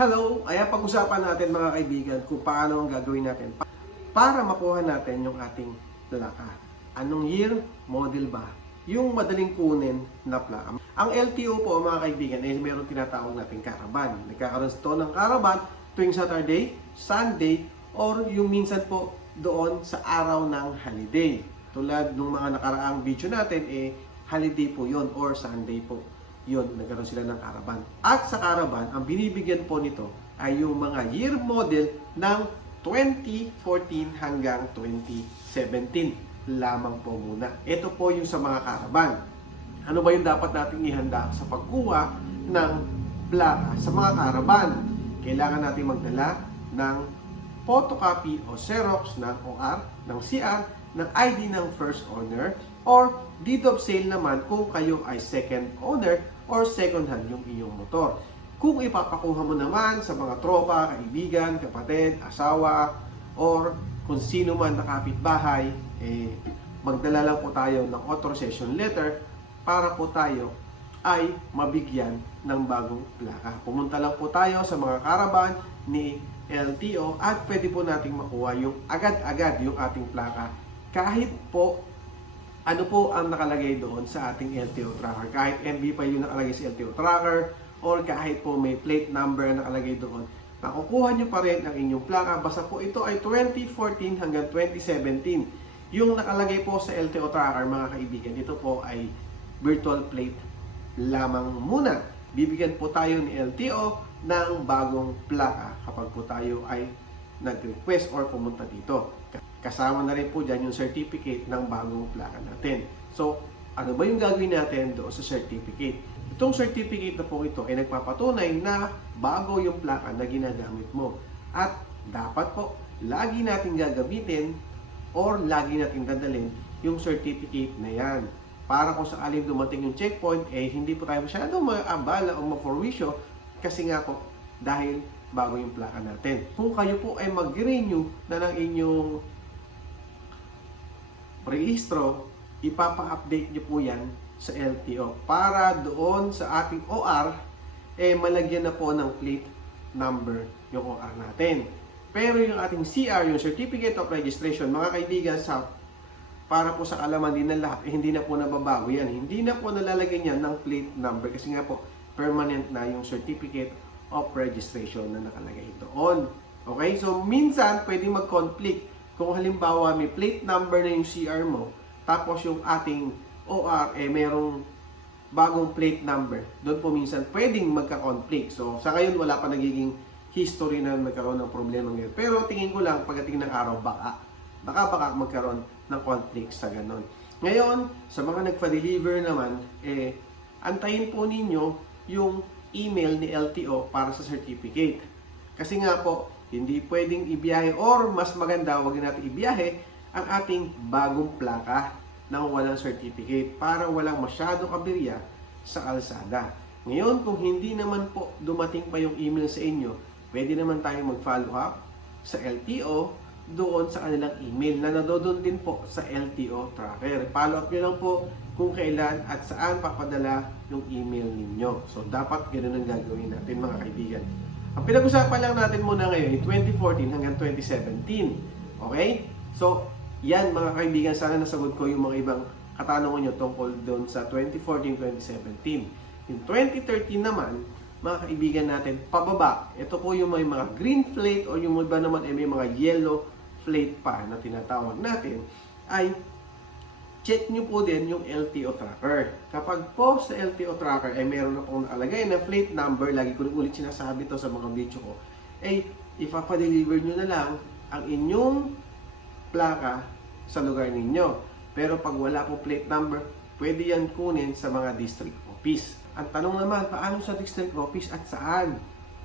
Hello! Ayan, pag-usapan natin mga kaibigan kung paano ang gagawin natin pa- para makuha natin yung ating plaka. Anong year, model ba? Yung madaling kunin na plaka. Ang LTO po mga kaibigan ay meron tinatawag nating caravan. Nagkakaroon ito ng caravan tuwing Saturday, Sunday, or yung minsan po doon sa araw ng holiday. Tulad ng mga nakaraang video natin, eh, holiday po yon or Sunday po yun, nagkaroon sila ng caravan. At sa caravan, ang binibigyan po nito ay yung mga year model ng 2014 hanggang 2017 lamang po muna. Ito po yung sa mga caravan. Ano ba yung dapat nating ihanda sa pagkuha ng plaka sa mga caravan? Kailangan natin magdala ng photocopy o Xerox ng OR, ng CR, ng ID ng first owner, or deed of sale naman kung kayo ay second owner or second hand yung inyong motor. Kung ipapakuha mo naman sa mga tropa, kaibigan, kapatid, asawa, or kung sino man na kapitbahay, eh, magdala lang po tayo ng authorization letter para po tayo ay mabigyan ng bagong plaka. Pumunta lang po tayo sa mga caravan ni LTO at pwede po nating makuha yung agad-agad yung ating plaka kahit po ano po ang nakalagay doon sa ating LTO tracker. Kahit MB pa yung nakalagay sa LTO tracker or kahit po may plate number na nakalagay doon, makukuha nyo pa rin ang inyong plaka. Basta po ito ay 2014 hanggang 2017. Yung nakalagay po sa LTO tracker mga kaibigan, ito po ay virtual plate lamang muna. Bibigyan po tayo ni LTO ng bagong plaka kapag po tayo ay nag-request or pumunta dito. Kasama na rin po dyan yung certificate ng bagong plaka natin. So, ano ba yung gagawin natin doon sa certificate? Itong certificate na po ito ay nagpapatunay na bago yung plaka na ginagamit mo. At dapat po, lagi natin gagamitin or lagi natin dadalhin yung certificate na yan. Para kung sakaling dumating yung checkpoint, eh hindi po tayo masyadong maabala o maporwisyo kasi nga po dahil bago yung plaka natin. Kung kayo po ay mag-renew na ng inyong rehistro, ipapa-update nyo po yan sa LTO para doon sa ating OR eh malagyan na po ng plate number yung OR natin. Pero yung ating CR, yung Certificate of Registration, mga kaibigan, sa para po sa kalaman din ng lahat, eh, hindi na po nababago yan. Hindi na po nalalagyan yan ng plate number kasi nga po permanent na yung Certificate of Registration na nakalagay doon. Okay? So, minsan, pwede mag-conflict. Kung halimbawa, may plate number na yung CR mo, tapos yung ating OR, eh, merong bagong plate number. Doon po minsan pwedeng magka-conflict. So, sa ngayon, wala pa nagiging history na magkaroon ng problema ngayon. Pero tingin ko lang, pagdating ng araw, baka, baka baka magkaroon ng conflict sa ganon. Ngayon, sa mga nagpa-deliver naman, eh, antayin po ninyo yung email ni LTO para sa certificate. Kasi nga po, hindi pwedeng ibiyahe or mas maganda, wag natin ibiyahe ang ating bagong plaka ng walang certificate para walang masyadong aberya sa kalsada. Ngayon, kung hindi naman po dumating pa yung email sa inyo, pwede naman tayong mag-follow up sa LTO doon sa kanilang email na nadodoon din po sa LTO tracker. Follow up nyo lang po kung kailan at saan papadala yung email ninyo. So, dapat ganun ang gagawin natin mga kaibigan. Ang pinag-usapan lang natin muna ngayon ay 2014 hanggang 2017. Okay? So, yan mga kaibigan, sana nasagot ko yung mga ibang katanungan nyo tungkol doon sa 2014-2017. Yung 2013 naman, mga kaibigan natin, pababa. Ito po yung may mga green plate o yung iba naman ay may mga yellow plate pa na tinatawag natin, ay check nyo po din yung LTO tracker. Kapag po sa LTO tracker ay meron na pong nakalagay na plate number, lagi ko ulit sinasabi to sa mga video ko, ay ipapadeliver nyo na lang ang inyong plaka sa lugar ninyo. Pero pag wala po plate number, pwede yan kunin sa mga district office. Ang tanong naman, paano sa district office at saan?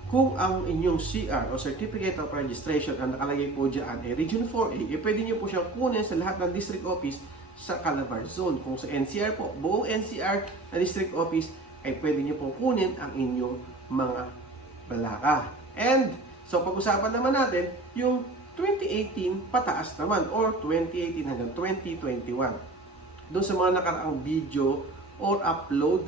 Kung ang inyong CR o Certificate of Registration ang nakalagay po dyan ay Region 4A, eh pwede nyo po siyang kunin sa lahat ng district office sa Calabar Zone. Kung sa NCR po, buong NCR na district office ay pwede nyo pong kunin ang inyong mga balaka. And, so pag-usapan naman natin yung 2018 pataas naman or 2018 hanggang 2021. Doon sa mga nakaraang video or upload,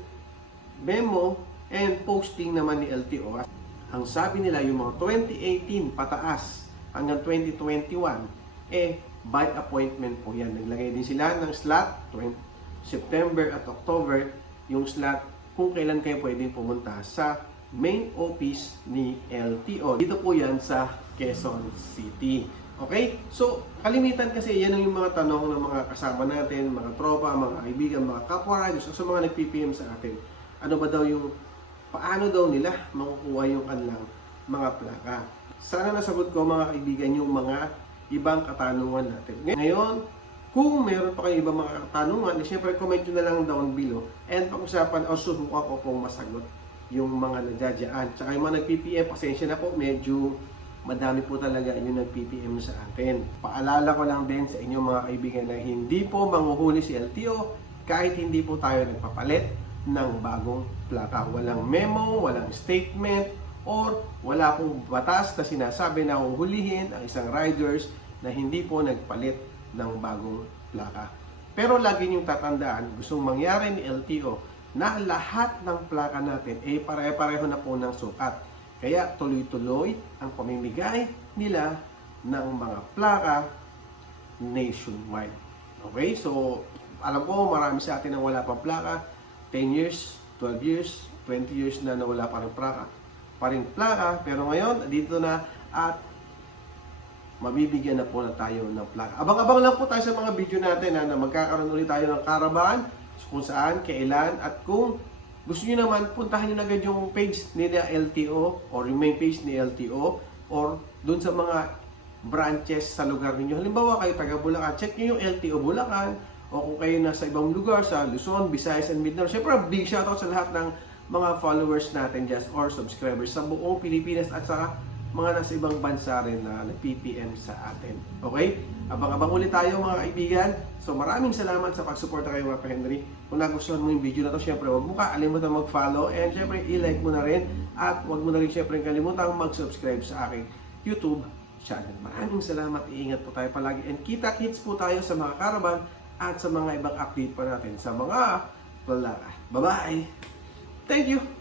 memo, and posting naman ni LTO. Ang sabi nila, yung mga 2018 pataas hanggang 2021, eh, by appointment po yan. Naglagay din sila ng slot, 20, September at October, yung slot kung kailan kayo pwedeng pumunta sa main office ni LTO. Dito po yan sa Quezon City. Okay? So, kalimitan kasi yan yung mga tanong ng mga kasama natin, mga tropa, mga kaibigan, mga kapwa radios, o sa mga nag-PPM sa atin. Ano ba daw yung, paano daw nila makukuha yung kanilang mga plaka? Sana nasagot ko mga kaibigan yung mga ibang katanungan natin. Ngayon, kung meron pa kayo ibang mga katanungan, eh, syempre comment nyo na lang down below and pag-usapan o susubukan ko kung masagot yung mga nadyadyaan. Tsaka yung mga nag-PPM, pasensya na po, medyo madami po talaga yung nag-PPM sa atin. Paalala ko lang din sa inyo mga kaibigan na hindi po manguhuli si LTO kahit hindi po tayo nagpapalit ng bagong plaka. Walang memo, walang statement, or wala pong batas na sinasabi na huhulihin ang isang riders na hindi po nagpalit ng bagong plaka. Pero lagi niyong tatandaan, gustong mangyari ni LTO na lahat ng plaka natin ay pare-pareho na po ng sukat. Kaya tuloy-tuloy ang pamimigay nila ng mga plaka nationwide. Okay? So, alam ko marami sa atin ang wala pang plaka. 10 years, 12 years, 20 years na nawala pa ng plaka. Pa rin plaka, pero ngayon, dito na at mabibigyan na po na tayo ng plaka. Abang-abang lang po tayo sa mga video natin ha, na magkakaroon ulit tayo ng caravan kung saan, kailan, at kung gusto niyo naman, puntahan niyo na agad yung page ni LTO or yung main page ni LTO or dun sa mga branches sa lugar ninyo. Halimbawa, kayo taga Bulacan, check niyo yung LTO Bulacan o kung kayo nasa ibang lugar sa Luzon, Visayas, and Mindanao. Siyempre, big shoutout sa lahat ng mga followers natin dyan or subscribers sa buong Pilipinas at sa mga nasa ibang bansa rin na nag-PPM sa atin. Okay? Abang-abang ulit tayo mga kaibigan. So maraming salamat sa pagsuporta kayo mga Henry. Kung nagustuhan mo yung video na to, syempre huwag mo kalimutan mag-follow and syempre i-like mo na rin at huwag mo na rin syempre kalimutan mag-subscribe sa aking YouTube channel. Maraming salamat. Iingat po tayo palagi and kita-kits po tayo sa mga caravan at sa mga ibang update pa natin sa mga plaka. Bye-bye! Thank you!